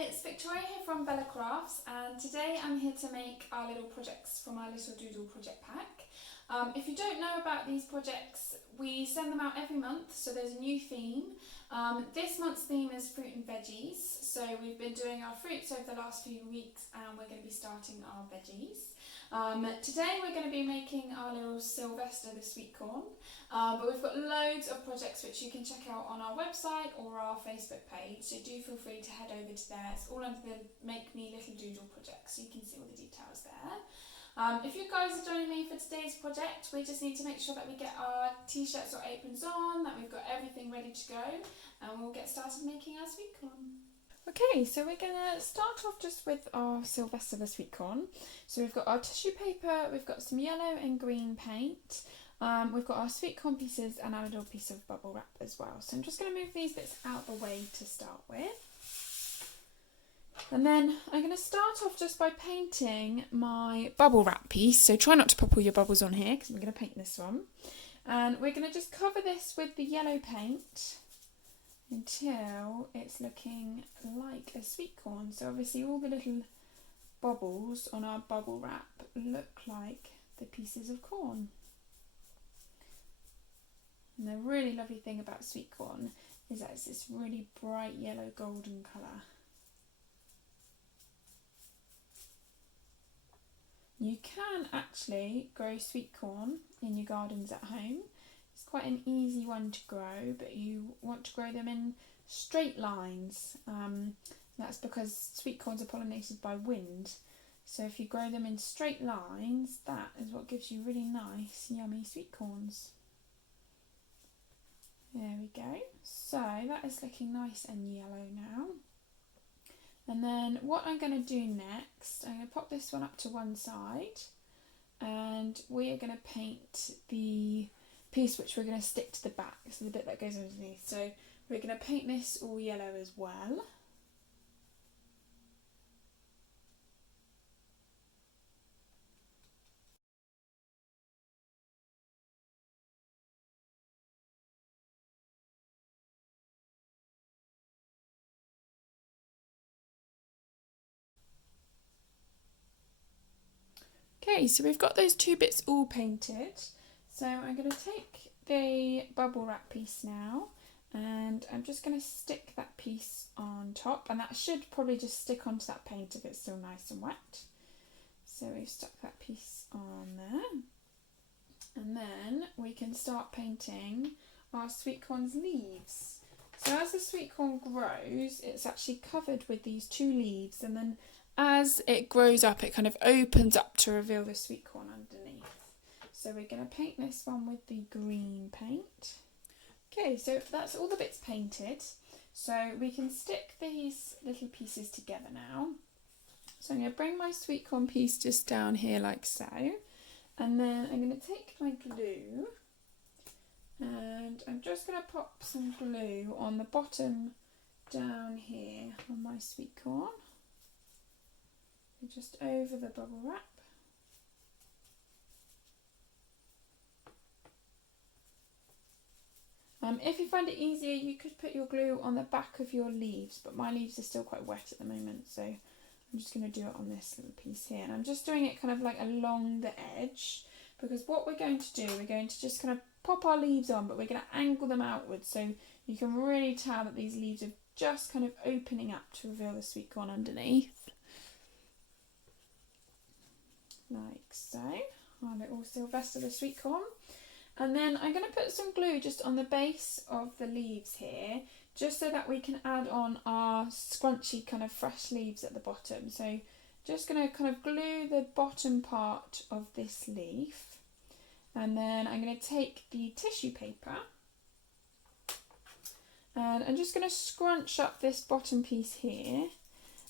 it's Victoria here from Bella Crafts, and today I'm here to make our little projects from our little Doodle project pack. If you don't know about these projects, we send them out every month, so there's a new theme. This month's theme is fruit and veggies, so we've been doing our fruits over the last few weeks and we're going to be starting our veggies. Today we're going to be making our little Sylvester the Sweetcorn, but we've got loads of projects which you can check out on our website or our Facebook page, so do feel free to head over to there. It's all under the MakeMe Little Doodle project, so you can see all the details there. If you guys are joining me for today's project, we just need to make sure that we get our t-shirts or aprons on, that we've got everything ready to go, and we'll get started making our sweetcorn. Okay, so we're going to start off just with our Sylvester the Sweetcorn. So we've got our tissue paper, we've got some yellow and green paint, we've got our sweetcorn pieces and our little piece of bubble wrap as well. So I'm just going to move these bits out the way to start with. And then I'm going to start off just by painting my bubble wrap piece. So try not to pop all your bubbles on here because I'm going to paint this one. And we're going to just cover this with the yellow paint until it's looking like a sweetcorn. So obviously all the little bubbles on our bubble wrap look like the pieces of corn. And the really lovely thing about sweetcorn is that it's this really bright yellow golden colour. You can actually grow sweet corn in your gardens at home. It's quite an easy one to grow, but you want to grow them in straight lines. That's because sweet corns are pollinated by wind. So if you grow them in straight lines, that is what gives you really nice, yummy sweet corns. There we go. So that is looking nice and yellow now. And then what I'm going to do next, I'm going to pop this one up to one side and we are going to paint the piece which we're going to stick to the back, so the bit that goes underneath. So we're going to paint this all yellow as well. Okay, so we've got those two bits all painted. So I'm going to take the bubble wrap piece now and I'm just going to stick that piece on top, and that should probably just stick onto that paint if it's still nice and wet. So we've stuck that piece on there, and then we can start painting our sweetcorn's leaves. So as the sweetcorn grows, it's actually covered with these two leaves, and then as it grows up, it kind of opens up to reveal the sweetcorn underneath. So we're going to paint this one with the green paint. Okay, so that's all the bits painted. So we can stick these little pieces together now. So I'm going to bring my sweetcorn piece just down here like so. And then I'm going to take my glue and I'm just going to pop some glue on the bottom down here on my sweetcorn. Just over the bubble wrap. If you find it easier, you could put your glue on the back of your leaves, but my leaves are still quite wet at the moment, so I'm just going to do it on this little piece here. And I'm just doing it kind of like along the edge, because what we're going to do, we're going to just kind of pop our leaves on, but we're going to angle them outwards, so you can really tell that these leaves are just kind of opening up to reveal the sweetcorn underneath. Like so, our little Sylvester the Sweetcorn. And then I'm going to put some glue just on the base of the leaves here, just so that we can add on our scrunchy kind of fresh leaves at the bottom. So just going to kind of glue the bottom part of this leaf, and then I'm going to take the tissue paper and I'm just going to scrunch up this bottom piece here,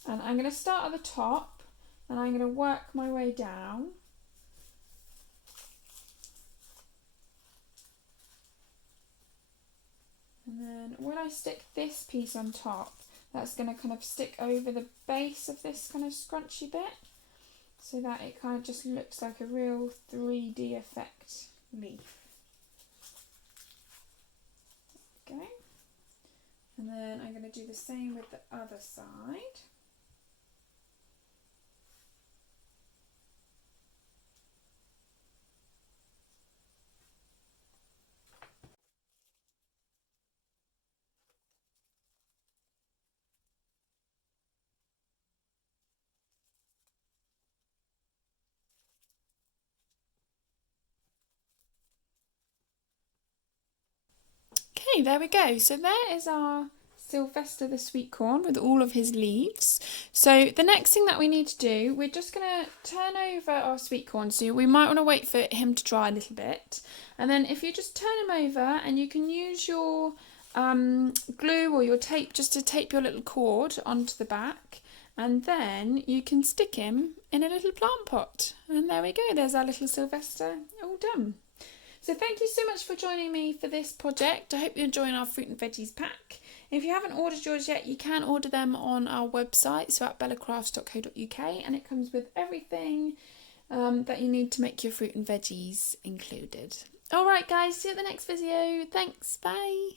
and I'm going to start at the top and I'm going to work my way down. And then when I stick this piece on top, that's going to kind of stick over the base of this kind of scrunchy bit, so that it kind of just looks like a real 3D effect leaf. Okay. And then I'm going to do the same with the other side. Okay, there we go. So there is our Sylvester the Sweetcorn with all of his leaves. So the next thing that we need to do, we're just going to turn over our sweet corn. So we might want to wait for him to dry a little bit. And then if you just turn him over, and you can use your glue or your tape just to tape your little cord onto the back. And then you can stick him in a little plant pot. And there we go, there's our little Sylvester all done. So thank you so much for joining me for this project. I hope you're enjoying our fruit and veggies pack. If you haven't ordered yours yet, you can order them on our website, so at bellacrafts.co.uk, and it comes with everything that you need to make your fruit and veggies included. Alright guys, see you at the next video. Thanks, bye.